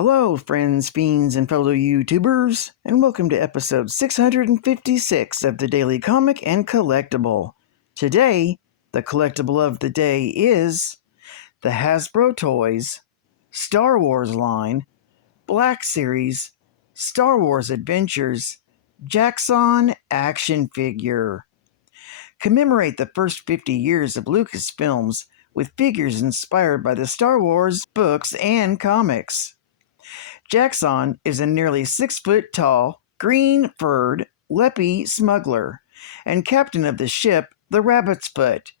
Hello, friends, fiends, and fellow YouTubers, and welcome to episode 656 of the Daily Comic and Collectible. Today, the collectible of the day is the Hasbro Toys Star Wars line, Black Series, Star Wars Adventures, Jaxxon action figure. Commemorate the first 50 years of Lucasfilms with figures inspired by the Star Wars books and comics. Jaxxon is a nearly 6-foot-tall, green-furred, leppy smuggler and captain of the ship the Rabbit's Foot.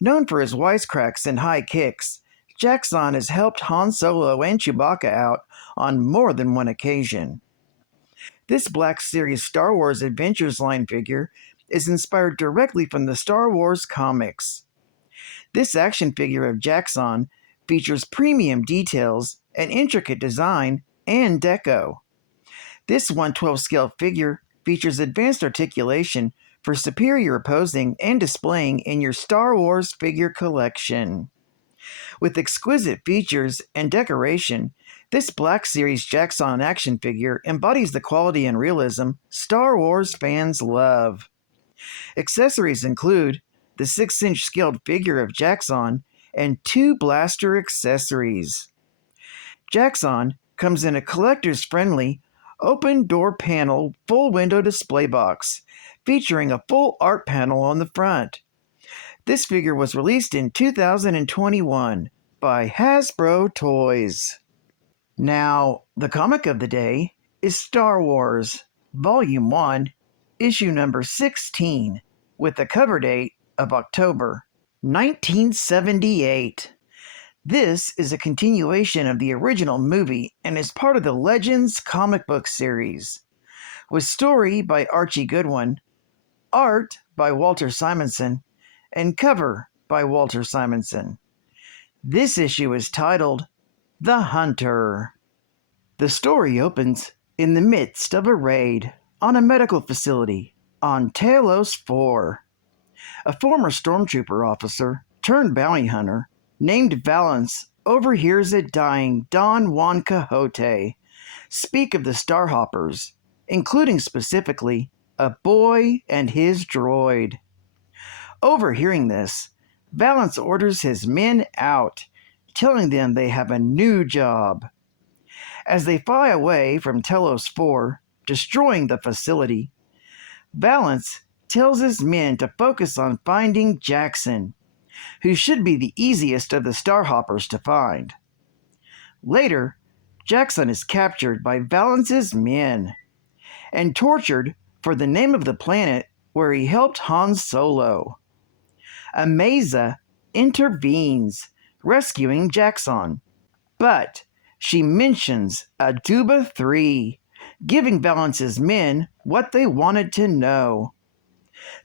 Known for his wisecracks and high kicks, Jaxxon has helped Han Solo and Chewbacca out on more than one occasion. This Black Series Star Wars Adventures line figure is inspired directly from the Star Wars comics. This action figure of Jaxxon features premium details, an intricate design, and deco. This 1/12 scale figure features advanced articulation for superior posing and displaying in your Star Wars figure collection. With exquisite features and decoration, this Black Series Jaxxon action figure embodies the quality and realism Star Wars fans love. Accessories include the 6-inch scaled figure of Jaxxon and 2 blaster accessories. Jaxxon comes in a collector's friendly, open door panel full window display box, featuring a full art panel on the front. This figure was released in 2021 by Hasbro Toys. Now, the comic of the day is Star Wars, Volume 1, Issue number 16, with the cover date of October 1978. This is a continuation of the original movie and is part of the Legends comic book series, with story by Archie Goodwin, art by Walter Simonson, and cover by Walter Simonson. This issue is titled The Hunter. The story opens in the midst of a raid on a medical facility on Talos 4. A former stormtrooper officer turned bounty hunter named Valance overhears a dying Don Juan Quixote speak of the Starhoppers, including specifically a boy and his droid. Overhearing this, Valance orders his men out, telling them they have a new job. As they fly away from Telos 4, destroying the facility, Valance tells his men to focus on finding Jaxxon, who should be the easiest of the Starhoppers to find. Later, Jaxxon is captured by Valance's men and tortured for the name of the planet where he helped Han Solo. Ameza intervenes, rescuing Jaxxon, but she mentions AWHILE, giving Valance's men what they wanted to know.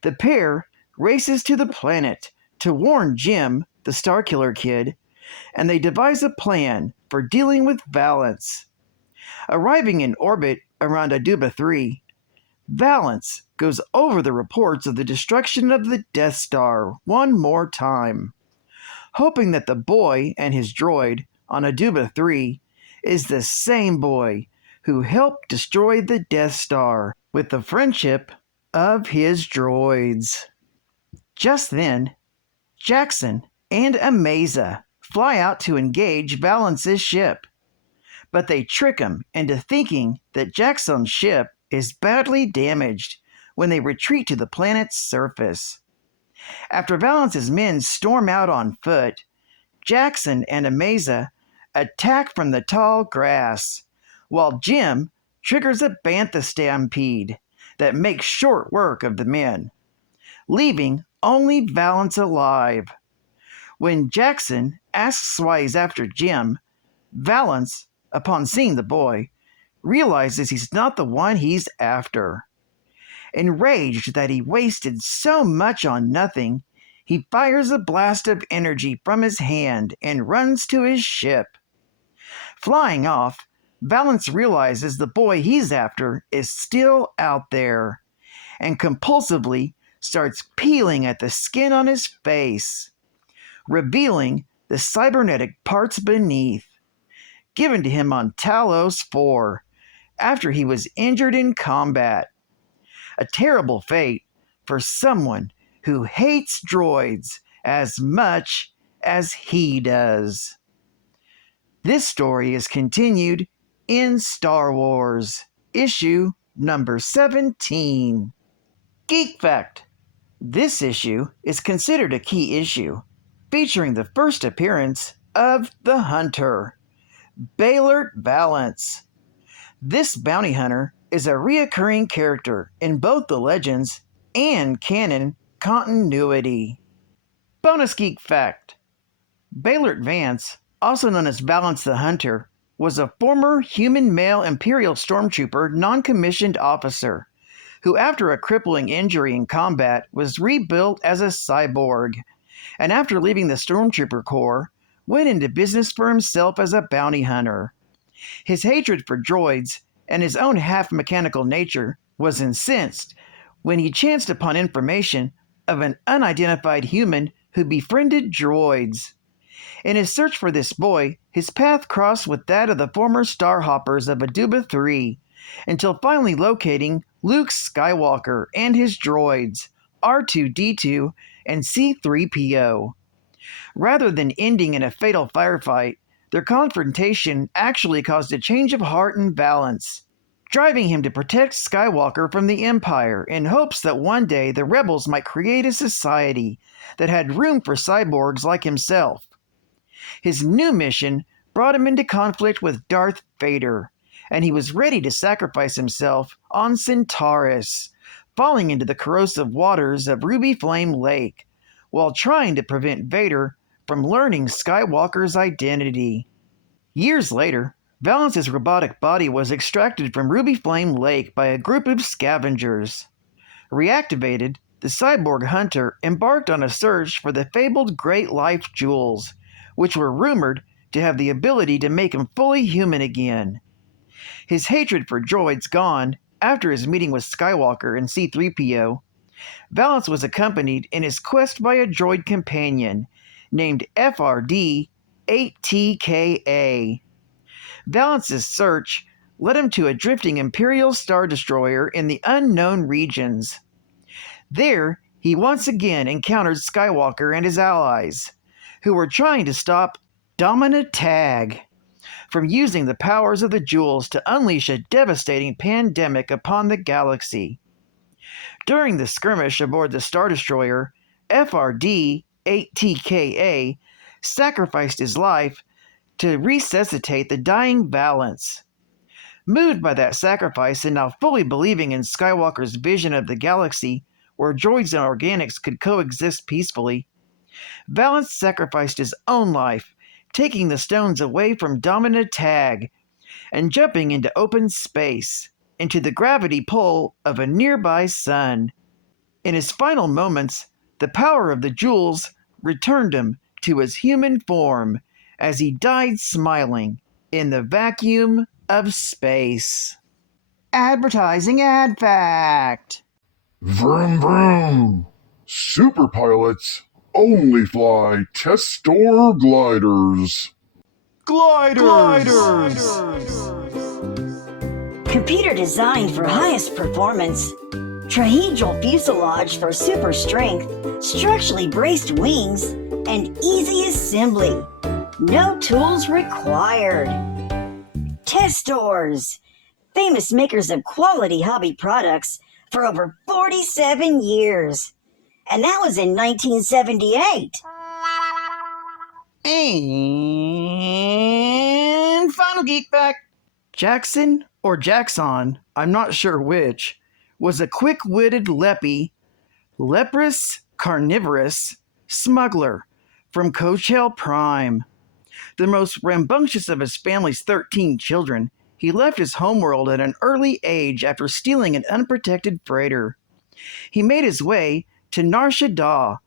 The pair races to the planet to warn Jim, the Starkiller Kid, and they devise a plan for dealing with Valance. Arriving in orbit around AWHILE, Valance goes over the reports of the destruction of the Death Star one more time, hoping that the boy and his droid on AWHILE is the same boy who helped destroy the Death Star with the friendship of his droids. Just then, Jaxxon and Ameza fly out to engage Valance's ship, but they trick him into thinking that Jaxxon's ship is badly damaged when they retreat to the planet's surface. After Valance's men storm out on foot, Jaxxon and Ameza attack from the tall grass, while Jim triggers a bantha stampede that makes short work of the men, leaving only Valance alive. When Jaxxon asks why he's after Jim, Valance, upon seeing the boy, realizes he's not the one he's after. Enraged that he wasted so much on nothing, he fires a blast of energy from his hand and runs to his ship. Flying off, Valance realizes the boy he's after is still out there, and compulsively starts peeling at the skin on his face, revealing the cybernetic parts beneath. given to him on Talos 4 after he was injured in combat. A terrible fate for someone who hates droids as much as he does. This story is continued in Star Wars, issue number 17. Geek Fact. This issue is considered a key issue, featuring the first appearance of the Hunter, Baylor Valance. This bounty hunter is a reoccurring character in both the Legends and canon continuity. Bonus Geek Fact. Baylor Vance, also known as Valance the Hunter, was a former human male Imperial Stormtrooper non-commissioned officer who, after a crippling injury in combat, was rebuilt as a cyborg, and after leaving the Stormtrooper Corps, went into business for himself as a bounty hunter. His hatred for droids and his own half-mechanical nature was incensed when he chanced upon information of an unidentified human who befriended droids. In his search for this boy, his path crossed with that of the former Starhoppers of AWHILE, until finally locating Luke Skywalker and his droids, R2-D2 and C-3PO. Rather than ending in a fatal firefight, their confrontation actually caused a change of heart in Valance, driving him to protect Skywalker from the Empire in hopes that one day the rebels might create a society that had room for cyborgs like himself. His new mission brought him into conflict with Darth Vader, and he was ready to sacrifice himself on Centaurus, falling into the corrosive waters of Ruby Flame Lake, while trying to prevent Vader from learning Skywalker's identity. Years later, Valance's robotic body was extracted from Ruby Flame Lake by a group of scavengers. Reactivated, the cyborg hunter embarked on a search for the fabled Great Life Jewels, which were rumored to have the ability to make him fully human again. His hatred for droids gone after his meeting with Skywalker and C-3PO, Valance was accompanied in his quest by a droid companion named FRD-8TKA. Valance's search led him to a drifting Imperial Star Destroyer in the unknown regions. There, he once again encountered Skywalker and his allies, who were trying to stop Domina Tag from using the powers of the jewels to unleash a devastating pandemic upon the galaxy. During the skirmish aboard the Star Destroyer, FRD-8TKA sacrificed his life to resuscitate the dying Valance. Moved by that sacrifice and now fully believing in Skywalker's vision of the galaxy where droids and organics could coexist peacefully, Valance sacrificed his own life, taking the stones away from Domina Tag and jumping into open space, into the gravity pull of a nearby sun. In his final moments, the power of the jewels returned him to his human form as he died smiling in the vacuum of space. Advertising ad fact. Vroom vroom! Super pilots only fly test store gliders. Gliders! Computer designed for highest performance. Trahedral fuselage for super strength. Structurally braced wings. And easy assembly. No tools required. Test stores. Famous makers of quality hobby products for over 47 years. And that was in 1978. And final geek fact. Jaxxon or Jaxxon, I'm not sure which, was a quick-witted leprous carnivorous smuggler from Coachell Prime. The most rambunctious of his family's 13 children, he left his homeworld at an early age after stealing an unprotected freighter. He made his way to Nar Shaddaa,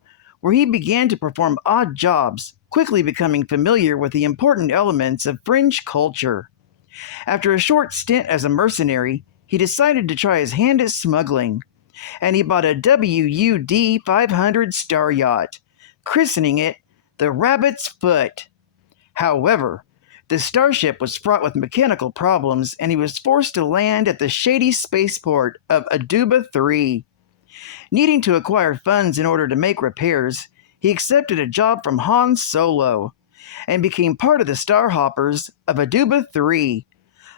where he began to perform odd jobs, quickly becoming familiar with the important elements of fringe culture. After a short stint as a mercenary, he decided to try his hand at smuggling, and he bought a WUD-500 star yacht, christening it the Rabbit's Foot. However, The starship was fraught with mechanical problems, and he was forced to land at the shady spaceport of Aduba 3. Needing to acquire funds in order to make repairs, he accepted a job from Han Solo and became part of the Starhoppers of Aduba 3,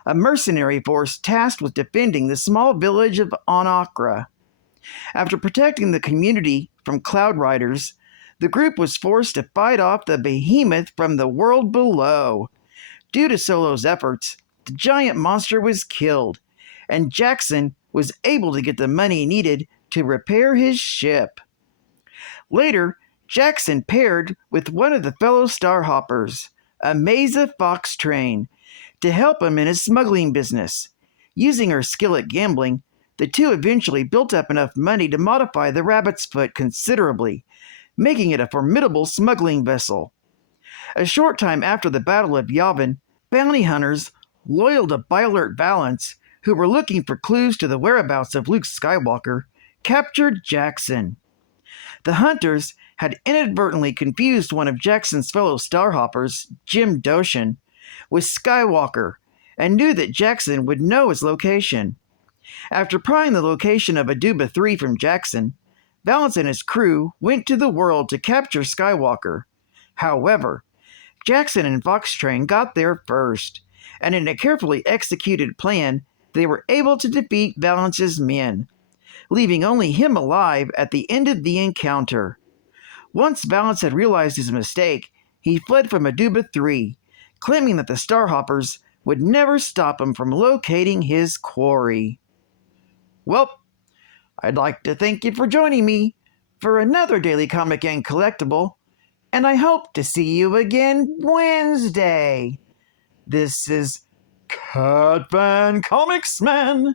a mercenary force tasked with defending the small village of Onakra. After protecting the community from Cloud Riders, the group was forced to fight off the behemoth from the world below. Due to Solo's efforts, the giant monster was killed, and Jaxxon was able to get the money needed to repair his ship. Later, Jaxxon paired with one of the fellow Starhoppers, Amaza Foxtrain, to help him in his smuggling business. Using her skill at gambling, the two eventually built up enough money to modify the Rabbit's Foot considerably, making it a formidable smuggling vessel. A short time after the Battle of Yavin, bounty hunters, loyal to Bylert Valance, who were looking for clues to the whereabouts of Luke Skywalker, captured Jaxxon. The hunters had inadvertently confused one of Jaxxon's fellow Starhoppers, Jim Doshin, with Skywalker, and knew that Jaxxon would know his location. After prying the location of Aduba 3 from Jaxxon, Valance and his crew went to the world to capture Skywalker. However, Jaxxon and Foxtrain got there first, and in a carefully executed plan, they were able to defeat Valance's men, leaving only him alive at the end of the encounter. Once Valance had realized his mistake, he fled from Aduba 3, claiming that the Starhoppers would never stop him from locating his quarry. Well, I'd like to thank you for joining me for another Daily Comic and Collectible, and I hope to see you again Wednesday. This is Cat Van Comics Man,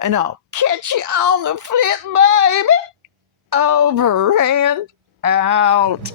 and I'll catch you on the flip, baby. Over and out.